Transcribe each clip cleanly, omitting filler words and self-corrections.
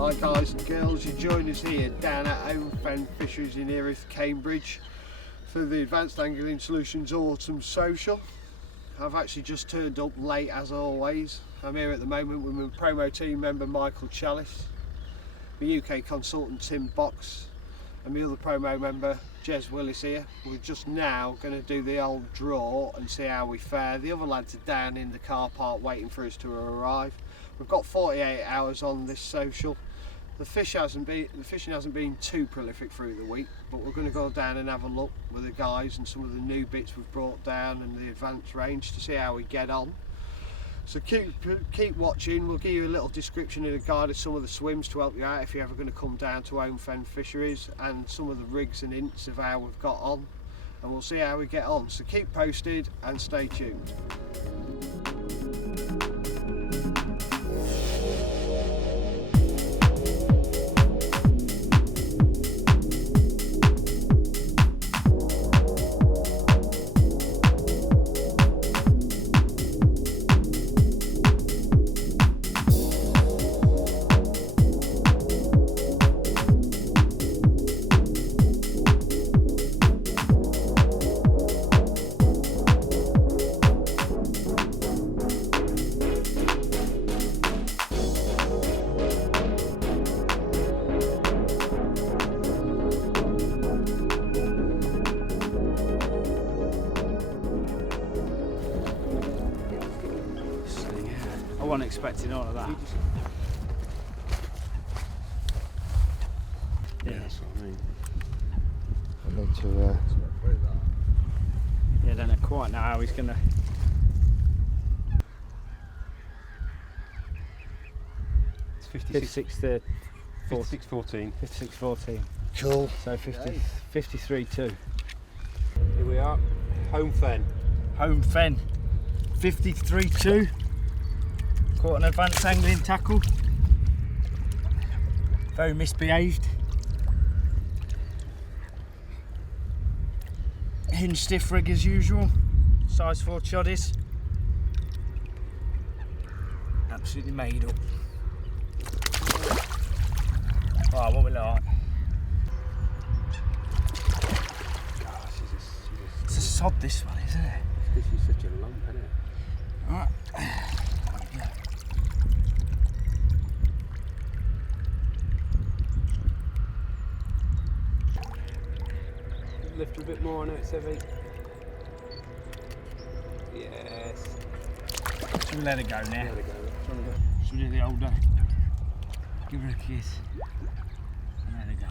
Hi guys and girls, you join us here down at Home Fen Fisheries in Erith, Cambridge for the Advanced Angling Solutions Autumn Social. I've actually just turned up late as always. I'm here at the moment with my promo team member Michael Chalice, my UK consultant Tim Box and my other promo member Jez Willis here. We're just now going to do the old draw and see how we fare. The other lads are down in the car park waiting for us to arrive. We've got 48 hours on this social. The fishing hasn't been too prolific through the week, but we're going to go down and have a look with the guys and some of the new bits we've brought down and the advanced range to see how we get on. So keep watching. We'll give you a little description and a guide of some of the swims to help you out if you're ever going to come down to Home Fen Fisheries, and some of the rigs and hints of how we've got on, and we'll see how we get on. So keep posted and stay tuned. I wasn't expecting all of that. Yeah, that's what I mean. I'm going to Yeah, I don't know quite know how he's gonna. It's 56-14. 56-14. cool. So 53-2. Here we are, Home Fen. Home Fen. 53-2. Caught an advanced angling tackle. Very misbehaved. Hinge stiff rig as usual. Size 4 choddies. Absolutely made up. Right, what we like? It's a sod, this one, isn't it? Because she's such a lump, isn't it? Right. Lift her a bit more on it, Sevy. Yes. Should we let her go now? There we go. Should we do the older? Give her a kiss. And let her go.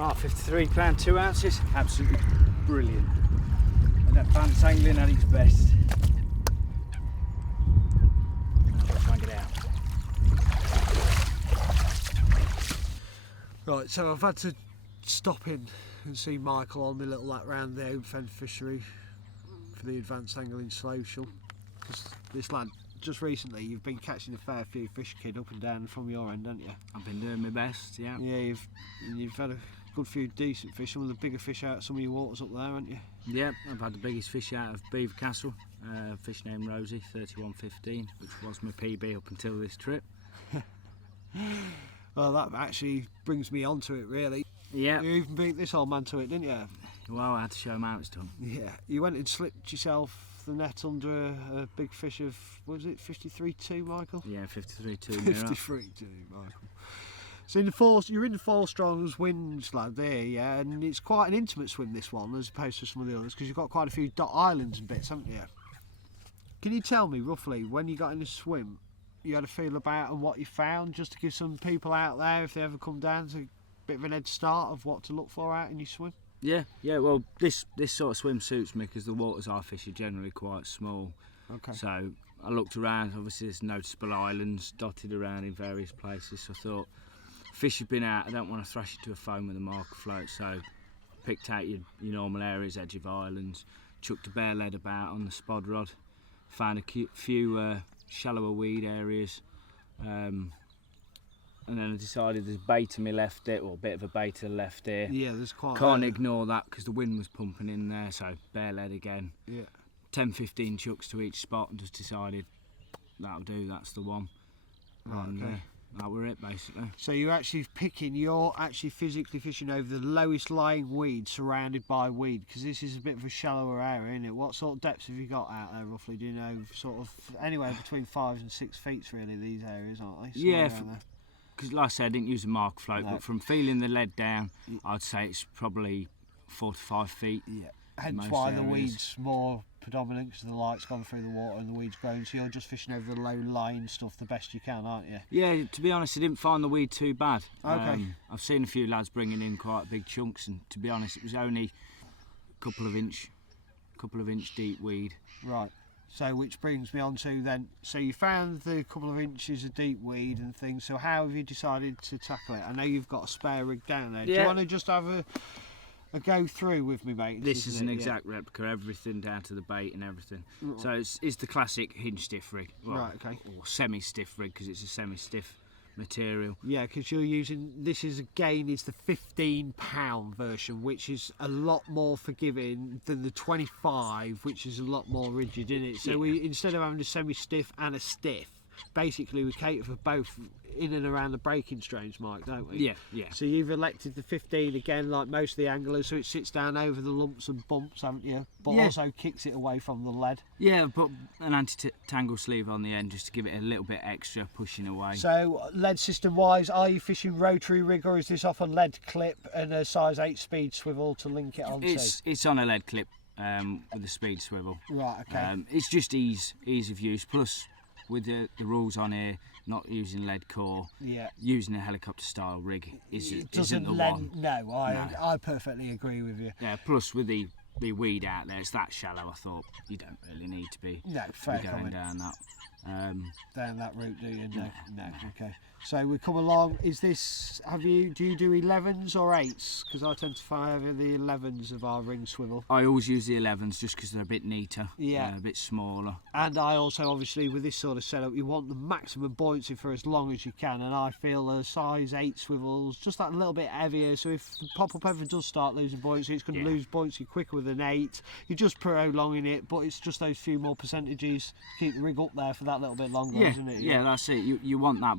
Right, £53, 2 ounces, absolutely brilliant. And advanced angling at its best. I'll try and get out. Right, so I've had to stop in and see Michael on my little lap round the Home Fen fishery for the Advanced Angling Social. Because this lad, just recently, you've been catching a fair few fish, kid, up and down from your end, haven't you? I've been doing my best, yeah. Yeah, you've had a good few decent fish, some of the bigger fish out of some of your waters up there, haven't you? Yep, I've had the biggest fish out of Beaver Castle, fish named Rosie, 31.15, which was my PB up until this trip. Well, that actually brings me on to it, really. Yeah. You even beat this old man to it, didn't you? Well, I had to show him how it's done. Yeah. You went and slipped yourself the net under a big fish of, what was it, 53.2, Michael? Yeah, 53.2 53.2, Michael. So you're in the 4 Strongs winds, lad, there, yeah, and it's quite an intimate swim, this one, as opposed to some of the others, because you've got quite a few dot islands and bits, haven't you? Can you tell me, roughly, when you got in the swim, you had a feel about and what you found, just to give some people out there, if they ever come down, to a bit of an head start of what to look for out in your swim? Yeah, well, this sort of swim suits me because the waters I fish are generally quite small. Okay. So I looked around, obviously there's noticeable islands dotted around in various places, so I thought, fish have been out, I don't want to thrash it to a foam with a marker float, so picked out your normal areas, edge of islands, chucked a bare lead about on the spod rod, found a few shallower weed areas, and then I decided there's bait to my left here, or a bit of a bait to the left here. Yeah, there's quite. Can't ignore that because the wind was pumping in there, so bare lead again. Yeah. 10-15 chucks to each spot, and just decided that'll do, that's the one. Right, And, okay. that were it basically. So you're actually physically fishing over the lowest lying weed surrounded by weed, because this is a bit of a shallower area, isn't it? What sort of depths have you got out there roughly? Do you know? Sort of anywhere between 5 and 6 feet really, these areas, aren't they? Somewhere Yeah, around there. because like I said, I didn't use a mark float, No. but from feeling the lead down, I'd say it's probably 4 to 5 feet. Yeah. Hence most why the areas. weed's more predominant, because the light's gone through the water and the weed's grown. So you're just fishing over the low lying stuff the best you can, aren't you? Yeah, to be honest, I didn't find the weed too bad. Okay. I've seen a few lads bringing in quite big chunks, and to be honest, it was only a couple of inch deep weed. Right. So which brings me on to then, so you found the couple of inches of deep weed and things, so how have you decided to tackle it? I know you've got a spare rig down there. Do you Yeah. want to just have a go through with me, mate? This is isn't an it? exact replica, everything down to the bait and everything. Right. So it's the classic hinge stiff rig, Right, okay. or semi-stiff rig, because it's a semi-stiff material. Yeah, because you're using, this is again, is the 15-pound version, which is a lot more forgiving than the 25, which is a lot more rigid, isn't it? So Yeah. we, instead of having a semi-stiff and a stiff, basically we cater for both in and around the breaking strains, Mike, don't we? Yeah, yeah. So you've elected the 15 again, like most of the anglers, so it sits down over the lumps and bumps, haven't you? But Yeah. also kicks it away from the lead. Yeah, I've put an anti-tangle sleeve on the end just to give it a little bit extra pushing away. So lead system wise, are you fishing rotary rig, or is this off a lead clip and a size 8 speed swivel to link it onto? It's on a lead clip with a speed swivel. Right, okay. It's just ease of use. Plus, with the rules on here, not using lead core, Yeah. using a helicopter style rig isn't Doesn't the lend, one. No, I perfectly agree with you. Yeah. Plus, with the weed out there, it's that shallow. I thought you don't really need to be, No, fair going comment. down that. Down that route, do you? No, no. Okay. So we come along. Is this? Do you do 11s or 8s? Because I tend to favour the 11s of our ring swivel. I always use the 11s just because they're a bit neater, Yeah. a bit smaller. And I also, obviously, with this sort of setup, you want the maximum buoyancy for as long as you can. And I feel a size 8 swivels just that little bit heavier. So if the pop-up ever does start losing buoyancy, it's going to Yeah. lose buoyancy quicker with an 8. You're just prolonging it, but it's just those few more percentages to keep the rig up there for that little bit longer, Yeah, isn't it? yeah, that's it. You want that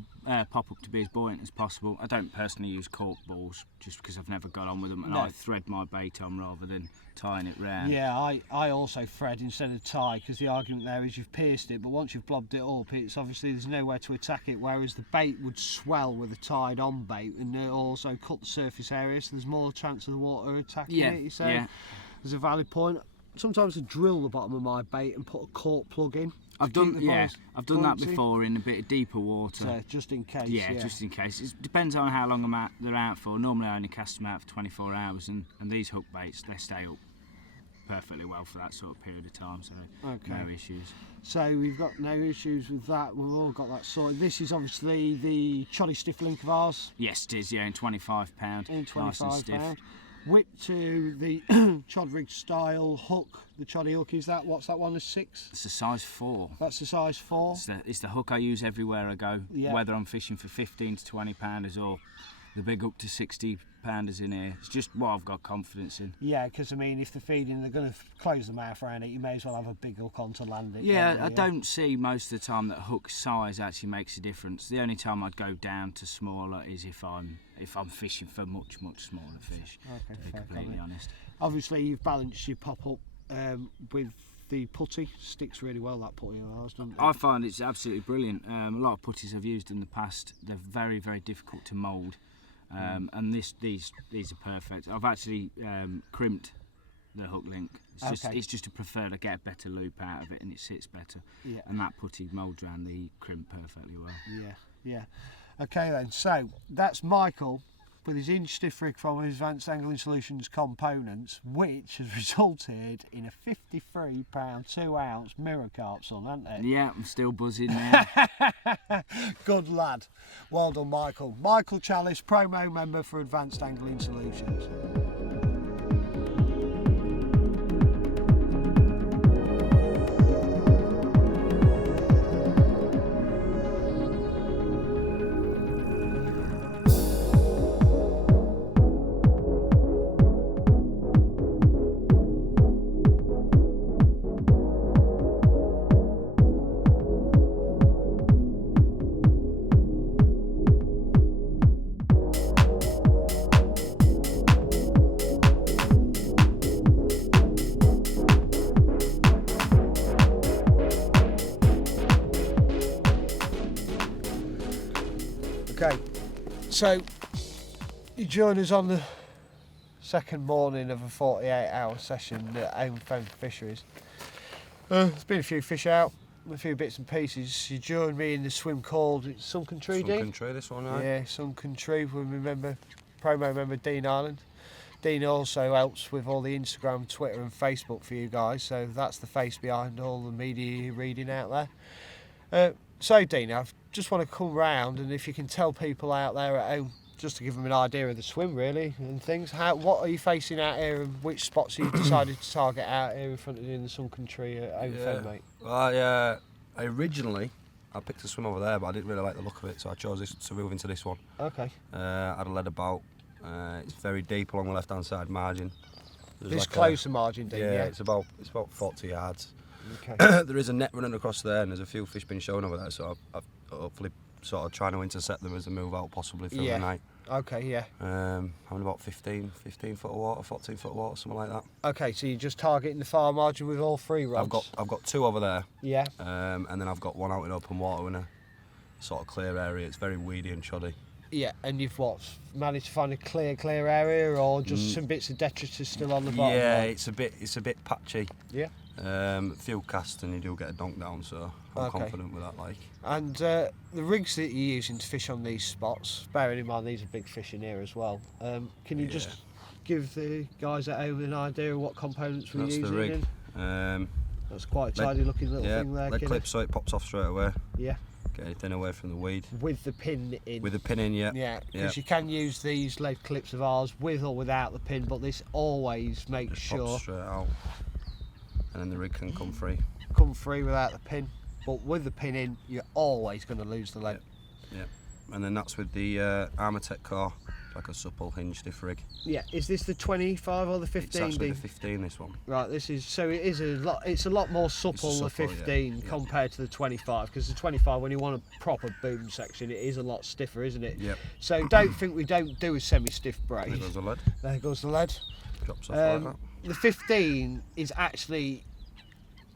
pop-up to be as buoyant as possible. I don't personally use cork balls just because I've never got on with them, and No. I thread my bait on rather than tying it round. Yeah, I also thread instead of tie, because the argument there is you've pierced it, but once you've blobbed it up, it's obviously there's nowhere to attack it, whereas the bait would swell with a tied on bait, and it also cut the surface area, so there's more chance of the water attacking Yeah, it, you say? yeah. There's a valid point. Sometimes I drill the bottom of my bait and put a cork plug in. I've to keep done the I've done that buoyancy. before in a bit of deeper water. So just in case. Yeah, just in case. It depends on how long they're out for. Normally I only cast them out for 24 hours, and these hook baits, they stay up perfectly well for that sort of period of time, so Okay. no issues. So we've got no issues with that. We've all got that sorted. This is obviously the Choddy stiff link of ours. Yes, it is, yeah, in £25. In nice and stiff. £25. Whip to the chod rig style hook. The choddy hook is that? What's that one? A 6? It's a size 4. That's the size 4. It's the hook I use everywhere I go, Yeah. whether I'm fishing for 15 to 20 pounders or the big up to 60 pounders in here. It's just what I've got confidence in. Yeah, because I mean, if they're feeding, they're going to close the mouth around it. You may as well have a big hook on to land it. Yeah, don't you? I don't see most of the time that hook size actually makes a difference. The only time I'd go down to smaller is if I'm fishing for much smaller fish. Okay, To be fair completely comment. honest. Obviously, you've balanced your pop up with the putty. Sticks really well, that putty of ours, doesn't it? I find it's absolutely brilliant. A lot of putties I've used in the past, they're very difficult to mould, and these are perfect. I've actually crimped the hook link. It's just a preferred. I get a better loop out of it, and it sits better. Yeah. And that putty moulds around the crimp perfectly well. Yeah. Okay then, so that's Michael with his inch stiff rig from Advanced Angling Solutions components, which has resulted in a 53-pound 2-ounce mirror carp, son, hasn't it? Yeah, I'm still buzzing now. Good lad. Well done, Michael. Michael Chalice, promo member for Advanced Angling Solutions. Okay, so you join us on the second morning of a 48-hour session at Home Fen Fisheries. There's been a few fish out, a few bits and pieces. You joined me in the swim called Sunken Tree, Dean? Sunken Tree, this one, right? Yeah, Sunken Tree with promo member Dean Ireland. Dean also helps with all the Instagram, Twitter and Facebook for you guys, so that's the face behind all the media you're reading out there. So Dean, I just want to come round, and if you can tell people out there at home, just to give them an idea of the swim really and things, what are you facing out here and which spots have you decided to target out here in front of you in the Sunken Tree at Home Fen, mate? Well, I picked a swim over there, but I didn't really like the look of it, so I chose to move into this one. Okay. I had a lead about. It's very deep along the left-hand side margin. This closer margin, Dean, yeah? It's about 40 yards. Okay. There is a net running across there, and there's a few fish being shown over there, so I've hopefully sort of trying to intercept them as they move out, possibly through the night. Okay, yeah. Having about 15 foot of water, 14 foot of water, something like that. Okay, so you're just targeting the far margin with all three rods? I've got two over there. Yeah. And then I've got one out in open water in a sort of clear area. It's very weedy and choddy. Yeah, and you've managed to find a clear area, or just some bits of detritus still on the bottom? Yeah, it's a bit patchy. Yeah. Few casts and you do get a donk down, so I'm confident with that. Like. And the rigs that you're using to fish on these spots, bearing in mind these are big fish in here as well. Can you just give the guys at home an idea of what components we're using? That's the rig. That's quite a tidy looking little thing there. Lead clip so it pops off straight away. Yeah. Get anything away from the weed. With the pin in. With the pin in, yeah. Yeah, because you can use these lead clips of ours with or without the pin, but this always makes sure. Pops straight out. And then the rig can come free. Come free without the pin, but with the pin in, you're always going to lose the lead. Yeah. And then that's with the Armatech core, like a supple hinge stiff rig. Yeah. Is this the 25 or the 15? It's actually the 15. This one. Right. This is so. It is a lot. It's a lot more supple the 15 compared to the 25, because the 25, when you want a proper boom section, it is a lot stiffer, isn't it? Yep. So don't think we don't do a semi-stiff braid. There goes the lead. There goes the lead. Drops off like that. The 15 is actually,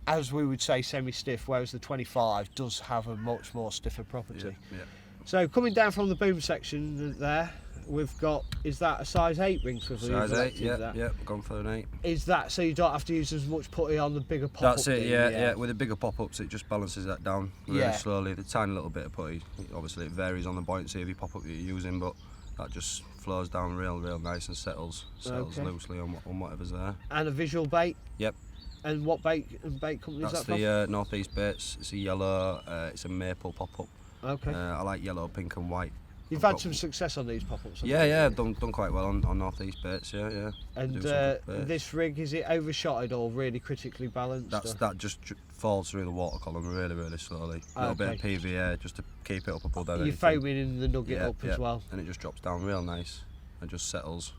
as we would say, semi-stiff, whereas the 25 does have a much more stiffer property. Yeah. So coming down from the boom section there, we've got, is that a size 8 ring swivel? Size 8, yeah, gone for an 8. Is that so you don't have to use as much putty on the bigger pop-up? That's it, yeah. With the bigger pop-ups, it just balances that down really slowly. The tiny little bit of putty, obviously it varies on the buoyancy of your pop-up that you're using, but that just flows down real nice and settles loosely on whatever's there. And a visual bait? Yep. And what bait company is that from? That's the North East baits. It's a yellow, it's a maple pop-up. Okay. I like yellow, pink and white. You've had some success on these pop-ups? Yeah, done quite well on North East baits, yeah. And this rig, is it overshotted or really critically balanced? That just falls through the water column really slowly. A little bit of PVA just to keep it up above there. You're foaming in the nugget up as well. And it just drops down real nice and just settles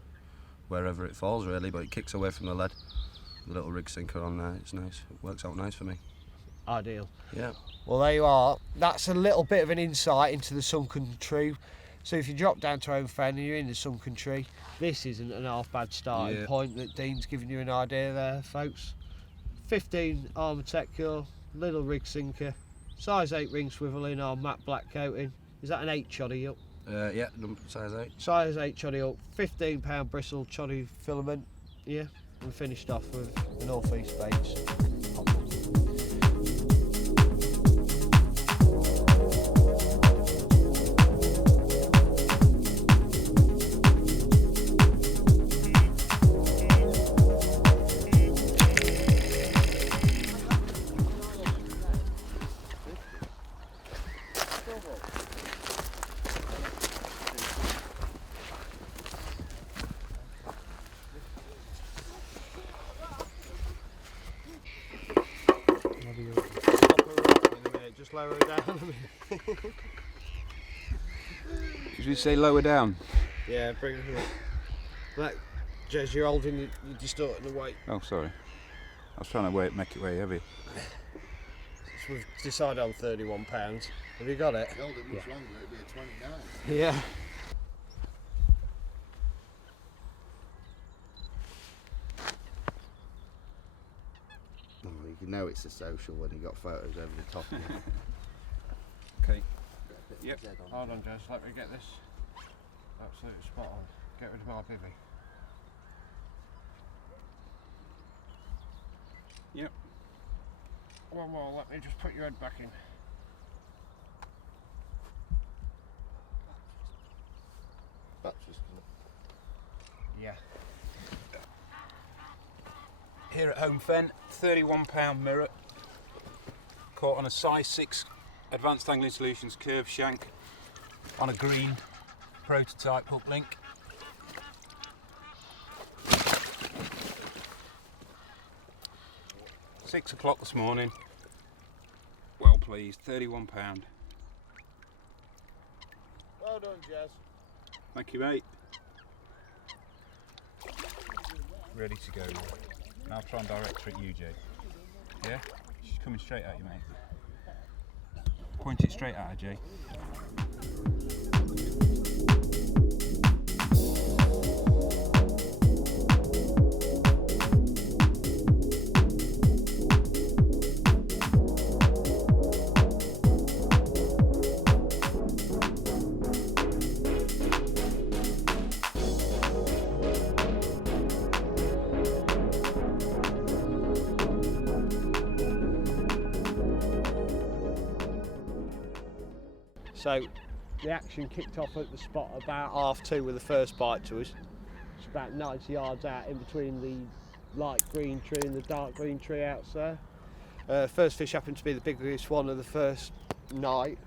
wherever it falls really, but it kicks away from the lead. The little rig sinker on there, it's nice. It works out nice for me. Ideal. Yeah. Well, there you are. That's a little bit of an insight into the Sunken Tree. So if you drop down to Home Fen and you're in the Sunken Tree, this isn't an half bad starting point that Dean's giving you an idea there, folks. 15 Armatech core, little rig sinker, size 8 ring swivel in our matte black coating. Is that an 8 choddy up? Yeah, size 8. Size 8 choddy up, 15 pound bristle choddy filament, yeah, and finished off with North East baits. Just lower it down a minute. Did you say lower down? Yeah, bring it up. Like, Jez, you're holding, you're distorting the weight. Oh, sorry. I was trying to make it way heavy. So we've decided on £31. Have you got it? Held it much longer, it'd be a 29. Yeah. You know it's a social when you got photos over the top of it. Okay. Yep. Hold on, Jez, let me get this. Absolutely spot on. Get rid of my bivvy. Yep. One more, let me just put your head back in. That's just Yeah. Here at Home Fen, £31 mirror. Caught on a size 6 Advanced Angling Solutions curved shank on a green prototype hook link. £6 this morning. Well pleased, £31. well done, Jez. Thank you, mate. Ready to go now. Now I'll try and direct her at you, Jay. Yeah? She's coming straight at you, mate. Point it straight at her, Jay. So the action kicked off at the spot about 2:30 with the first bite to us. It's about 90 yards out in between the light green tree and the dark green tree out there. First fish happened to be the biggest one of the first night.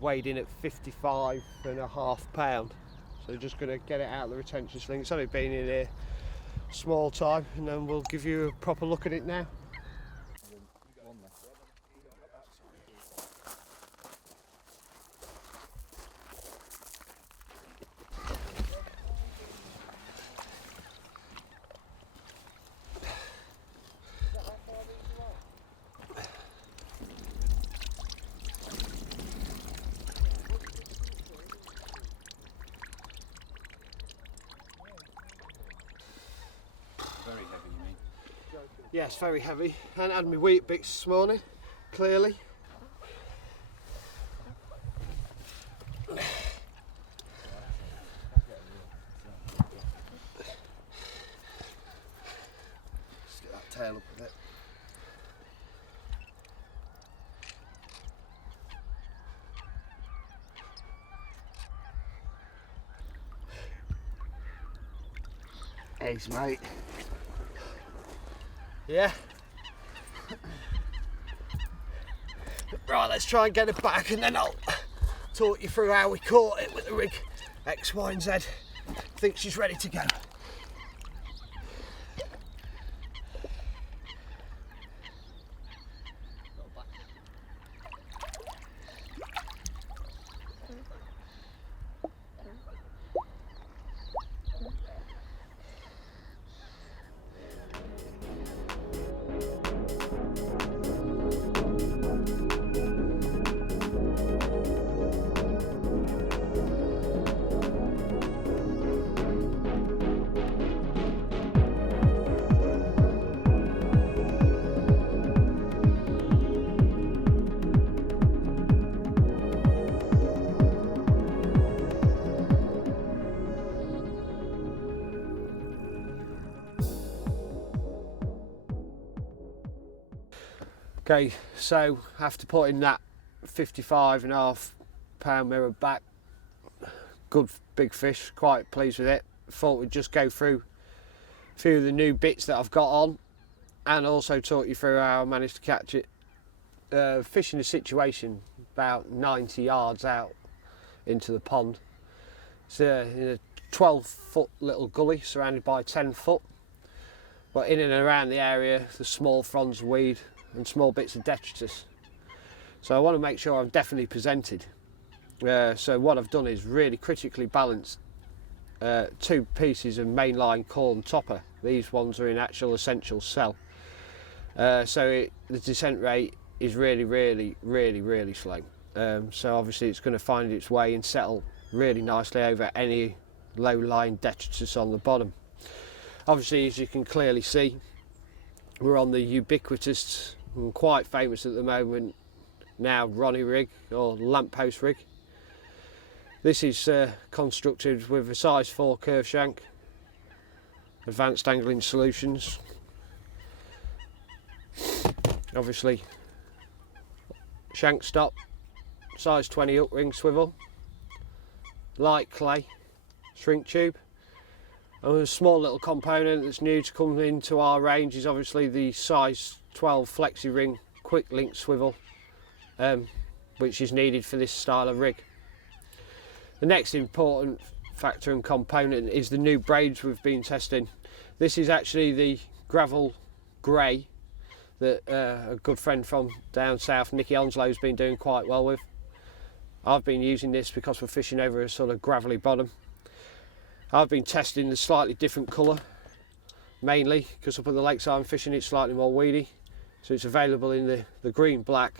Weighed in at 55.5 pounds. So just going to get it out of the retention sling. It's only been in here small time, and then we'll give you a proper look at it now. Very heavy, you mean? Yes, very heavy. And had my wheat bix this morning, clearly. Let's get that tail up a bit. Ace, mate. Yeah. Right, let's try and get it back, and then I'll talk you through how we caught it with the rig X, Y and Z. I think she's ready to go. Okay, so after putting that 55.5 pound mirror back, good big fish, quite pleased with it. Thought we'd just go through a few of the new bits that I've got on, and also talk you through how I managed to catch it. Fishing a situation about 90 yards out into the pond. It's in a 12-foot little gully surrounded by 10 foot. But in and around the area, the small fronds of weed and small bits of detritus. So I want to make sure I'm definitely presented. So what I've done is really critically balanced 2 pieces of mainline corn topper. These ones are in actual essential cell. The descent rate is really slow. So obviously it's going to find its way and settle really nicely over any low-lying detritus on the bottom. Obviously, as you can clearly see, we're on the ubiquitous and quite famous at the moment now Ronnie rig or lamppost rig. This is constructed with a size 4 curve shank, advanced angling solutions. Obviously shank stop, size 20 hook ring swivel, light clay shrink tube. And a small little component that's new to come into our range is obviously the size 12 flexi ring quick link swivel, which is needed for this style of rig. The next important factor and component is the new braids we've been testing. This is actually the gravel grey that a good friend from down south, Nicky Onslow, has been doing quite well with. I've been using this because we're fishing over a sort of gravelly bottom. I've been testing the slightly different colour, mainly because up at the lakeside I'm fishing it's slightly more weedy, so it's available in the green black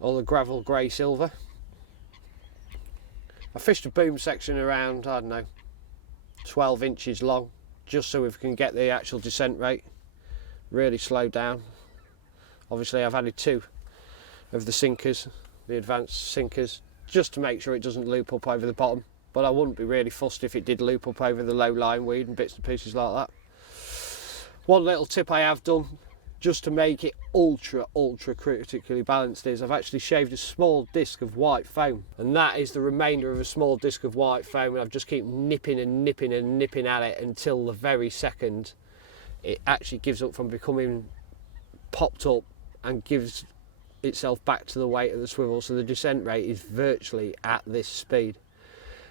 or the gravel grey silver. I fished a boom section around, I don't know, 12 inches long, just so we can get the actual descent rate really slowed down. Obviously I've added 2 of the sinkers, the advanced sinkers, just to make sure it doesn't loop up over the bottom. But I wouldn't be really fussed if it did loop up over the low-lying weed and bits and pieces like that. One little tip I have done, just to make it ultra critically balanced, is I've actually shaved a small disc of white foam, and that is the remainder of a small disc of white foam, and I've just keep nipping and nipping and nipping at it until the very second it actually gives up from becoming popped up and gives itself back to the weight of the swivel, so the descent rate is virtually at this speed.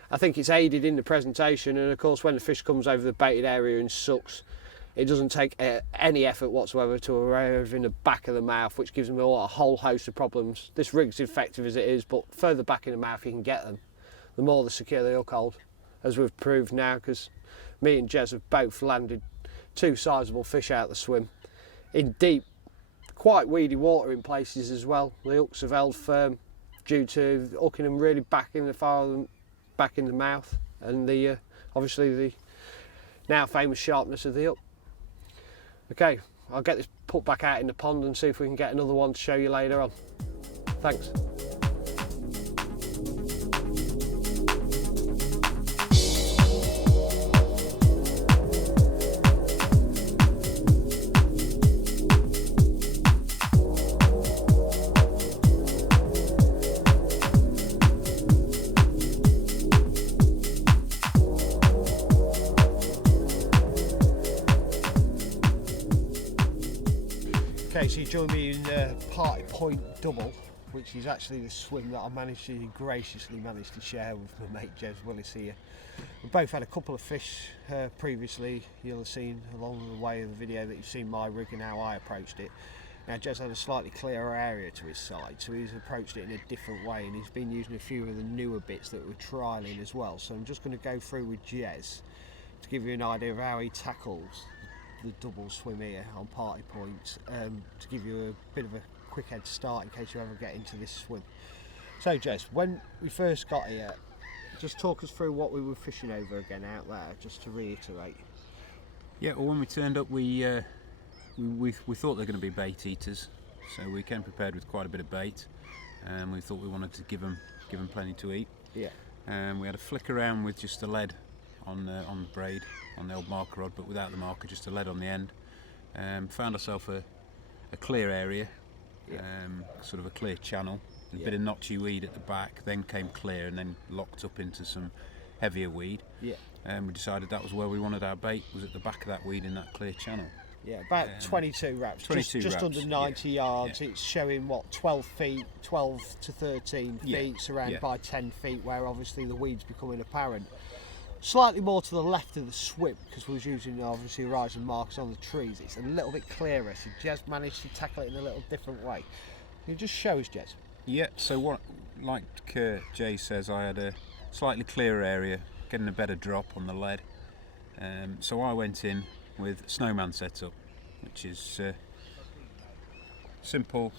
I think it's aided in the presentation, and of course when the fish comes over the baited area and sucks, it doesn't take any effort whatsoever to arrive in the back of the mouth, which gives them a whole host of problems. This rig's effective as it is, but further back in the mouth you can get them, the more the secure the hook hold, as we've proved now, because me and Jez have both landed 2 sizable fish out the swim in deep, quite weedy water in places as well. The hooks have held firm due to hooking them really back in the mouth, and the obviously the now famous sharpness of the hook. Okay, I'll get this put back out in the pond and see if we can get another one to show you later on. Thanks. Okay, so you join me in Party Point Double, which is actually the swim that I graciously managed to share with my mate Jez Willis here. We both had a couple of fish previously. You'll have seen along the way of the video that you've seen my rig and how I approached it. Now Jez had a slightly clearer area to his side, so he's approached it in a different way, and he's been using a few of the newer bits that we're trialling as well. So I'm just going to go through with Jez to give you an idea of how he tackles the double swim here on Party Point, to give you a bit of a quick head start in case you ever get into this swim. So Jez, when we first got here, just talk us through what we were fishing over again out there, just to reiterate. Yeah, well, when we turned up, we thought they were going to be bait eaters, so we came prepared with quite a bit of bait, and we thought we wanted to give them plenty to eat. Yeah. We had a flick around with just a lead on the braid, on the old marker rod, but without the marker, just a lead on the end. Found ourselves a clear area, sort of a clear channel, a bit of notchy weed at the back, then came clear and then locked up into some heavier weed. Yeah. We decided that was where we wanted our bait, was at the back of that weed in that clear channel. Yeah, about 22 wraps, 22 just wraps, under 90 yards. yeah. It's showing what, 12 feet, 12 to 13 Yeah, feet, surrounded yeah. by 10 feet, where obviously the weed's becoming apparent. Slightly more to the left of the swim, because we was using obviously horizon markers on the trees. It's a little bit clearer, so Jez managed to tackle it in a little different way. Can you just show us, Jez? Yeah, so what, like Jay says, I had a slightly clearer area, getting a better drop on the lead. So I went in with snowman setup, which is simple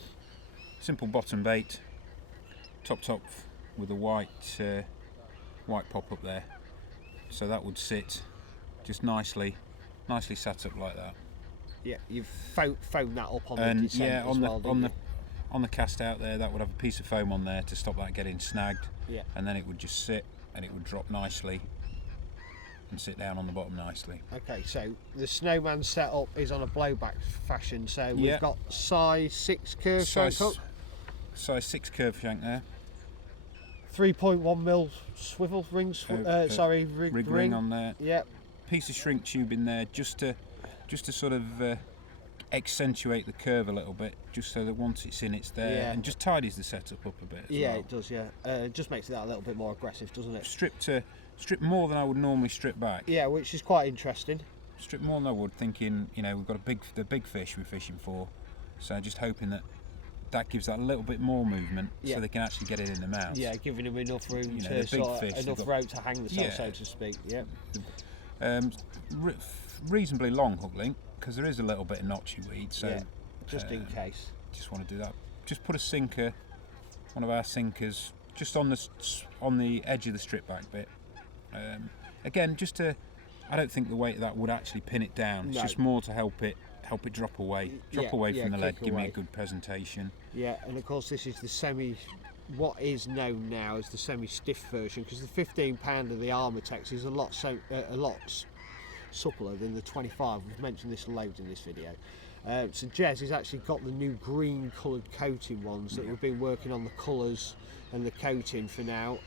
bottom bait, topped up with a white pop up there. So that would sit just nicely sat up like that. Yeah, you've foamed that up on the And descent yeah, as well, didn't you? on the cast out there, that would have a piece of foam on there to stop that getting snagged. Yeah. And then it would just sit and it would drop nicely and sit down on the bottom nicely. Okay, so the Snowman setup is on a blowback fashion. So we've Yeah. got size 6 curve shank hook, Size 6 curve shank there. 3.1mm swivel ring, Rig ring on there. Yep. Piece of shrink tube in there just to sort of accentuate the curve a little bit, just so that once it's in, it's there, Yeah. and just tidies the setup up a bit as Yeah, well. it does. Yeah, it just makes that a little bit more aggressive, doesn't it? Strip more than I would normally strip back. Yeah, which is quite interesting. Strip more than I would, thinking, you know, we've got the big fish we're fishing for, so just hoping that gives that a little bit more movement, Yeah. so they can actually get it in the mouth. Yeah, giving them enough room You know, to the big sort of, fish, they've enough got- rope to hang themselves, Yeah. so to speak. Yeah. Reasonably long hook link, because there is a little bit of notchy weed, so Yeah, just in case. just want to do that. Just put a sinker, one of our sinkers, just on the edge of the strip back bit. Again, I don't think the weight of that would actually pin it down. It's No. just more to help it drop away, Yeah, away yeah, from the lead, kick give me away. a good presentation. Yeah, and of course this is the what is known now as the semi-stiff version, because the 15 of the Armatex is a lot suppler than the 25. We've mentioned this loads in this video. So Jez has actually got the new green coloured coating ones that we've been working on the colours and the coating for now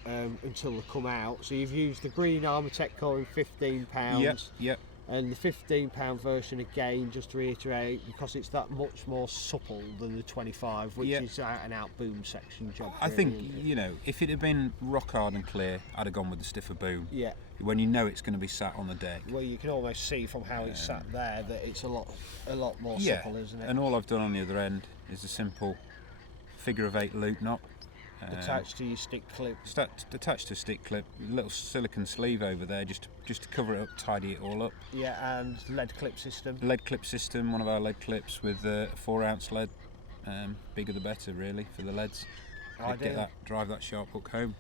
until they come out. So you've used the green Armatec core in £15. Yep. And the £15 version, again, just to reiterate, because it's that much more supple than the 25, which Yep. is out and out boom section job. I really, think, isn't it? you know, if it had been rock hard and clear, I'd have gone with the stiffer boom. Yeah, When you know it's going to be sat on the deck. well, you can almost see from how it's sat there that it's a lot more Yeah, supple, isn't it? and all I've done on the other end is a simple figure of 8 loop knot. Attached to your stick clip. Attached to a stick clip, a little silicone sleeve over there just to cover it up, tidy it all up. Yeah, and lead clip system. Lead clip system, one of our lead clips with 4-ounce lead. Bigger the better, really, for the leads. Ideal. Drive that sharp hook home.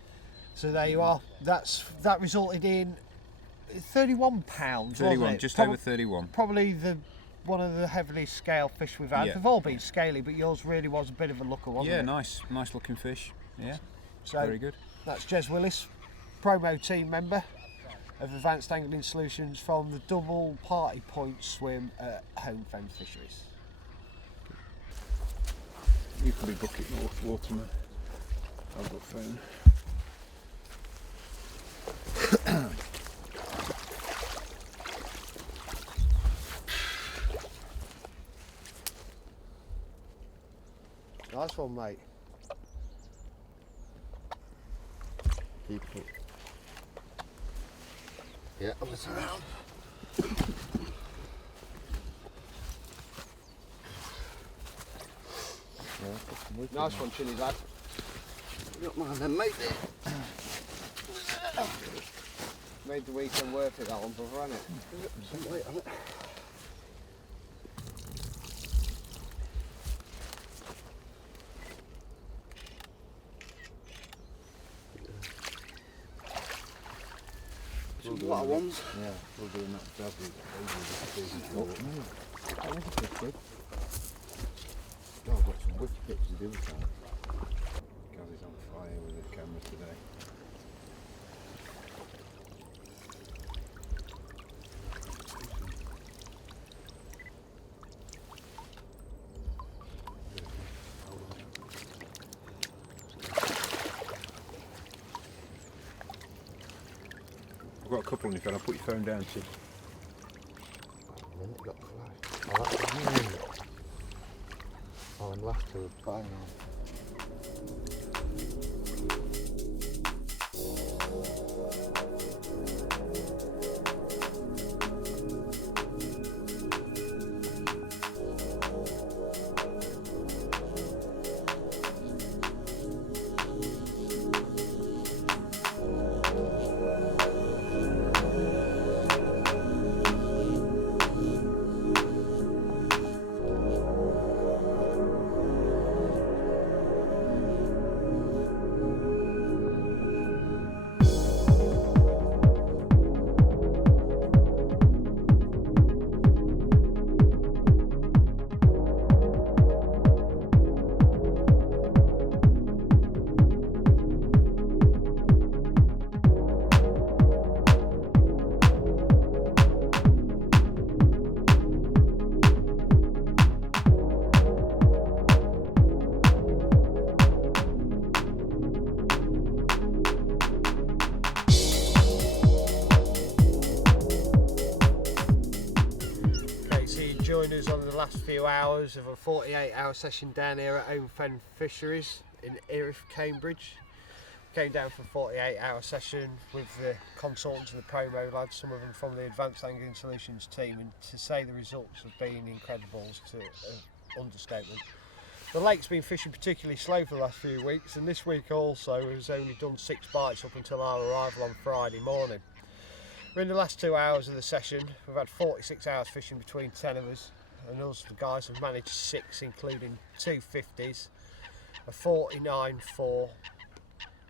So there you are. That resulted in £31. 31, wasn't it? just over 31. Probably one of the heavily scaled fish we've had. Yeah. They've all been scaly, but yours really was a bit of a looker, wasn't Yeah, it? nice looking fish. Yeah, So very good. that's Jez Willis, promo team member of Advanced Angling Solutions from the double party point swim at Home Fen Fisheries. You could be bucket waterman. I've got phone. Nice one, mate. Keep it. Yeah, I'm just around. Nice one, Chili lad. Got mine then, mate. Made the weekend worth it, that one, brother, hasn't it? Some weight on it. Some little ones. Yeah, we'll do that job with That was a good good. Oh, I've got some wicked pictures the other time. Gazzy's on fire with the camera today. I've got a couple on your phone. I'll put your phone down, Sid. It got flashed. Oh, that's amazing. Oh, them last two are bang on. last few hours of a 48-hour session down here at Home Fen Fisheries in Erith, Cambridge. Came down for a 48-hour session with the consultants and the promo lads, some of them from the Advanced Angling Solutions team, and to say the results have been incredible is to understatement. The lake's been fishing particularly slow for the last few weeks, and this week also has only done 6 bites up until our arrival on Friday morning. We're in the last 2 hours of the session. We've had 46 hours fishing between 10 of us, and us, the guys, have managed 6, including 2 50s, a 49-4,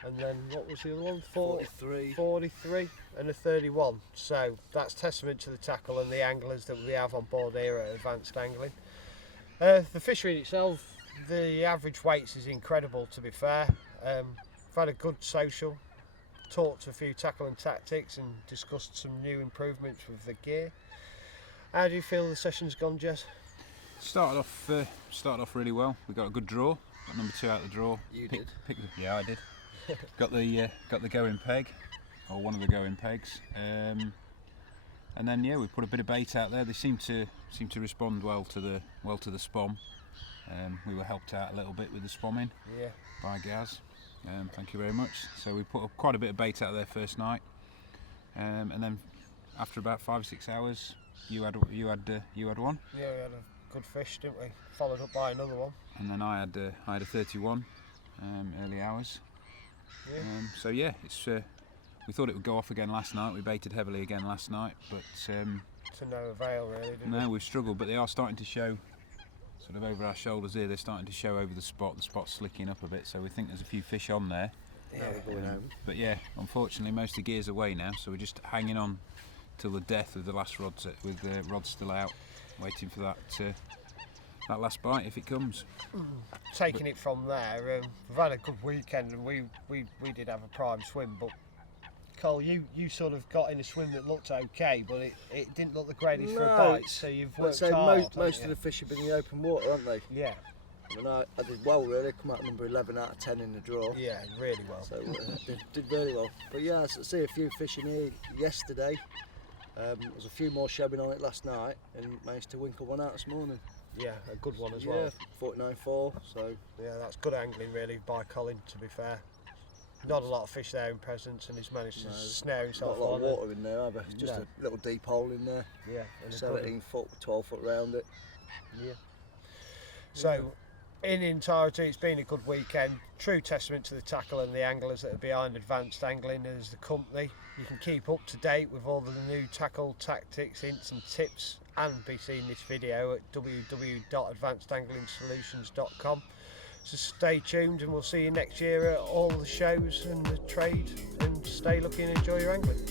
and then what was the other one? 43 and a 31. So that's testament to the tackle and the anglers that we have on board here at Advanced Angling. The fishery itself, the average weights is incredible, to be fair. We've had a good social, talked a few tackle and tactics, and discussed some new improvements with the gear. How do you feel the session's gone, Jess? Started off really well. We got a good draw. Got number 2 out of the draw. You did? Yeah, I did. got the going peg, or one of the going pegs. And then we put a bit of bait out there. They seem to respond well to the spom. We were helped out a little bit with the spomming by Gaz. Thank you very much. So we put quite a bit of bait out there first night, and then after about 5 or 6 hours, you had one. Yeah, we had a good fish, didn't we? Followed up by another one. And then I had a 31 early hours. Yeah. So yeah, it's we thought it would go off again last night. We baited heavily again last night, but to no avail, really, didn't no, we've struggled. But they are starting to show, sort of over our shoulders here. They're starting to show over the spot. The spot's slicking up a bit, so we think there's a few fish on there. Yeah, we're going home. But yeah, unfortunately, most of the gear's away now, so we're just hanging on till the death with the last rods, with the rods still out, waiting for that last bite if it comes. Taking it from there, we've had a good weekend, and we did have a prime swim, but Cole, you sort of got in a swim that looked okay, but it didn't look the greatest for a bite, so you've worked hard. Most of the fish have been in the open water, haven't they? Yeah. I mean, I did well, really. Come out number 11 out of 10 in the draw. Yeah, really well. So did very well. But yeah, I see a few fish in here yesterday. There was a few more showing on it last night, and managed to winkle one out this morning. Yeah, a good one as Yeah, well. 49.4. So yeah, that's good angling really by Colin, to be fair. Not a lot of fish there in presence, and he's managed to snare himself not a lot on. of water in there either. Just a little deep hole in there. Yeah, and 17 foot, 12 foot round it. Yeah. So, in entirety, it's been a good weekend. True testament to the tackle and the anglers that are behind Advanced Angling as the company. You can keep up to date with all the new tackle tactics, hints and tips, and be seeing this video at www.advancedanglingsolutions.com. So stay tuned, and we'll see you next year at all the shows and the trade, and stay lucky and enjoy your angling.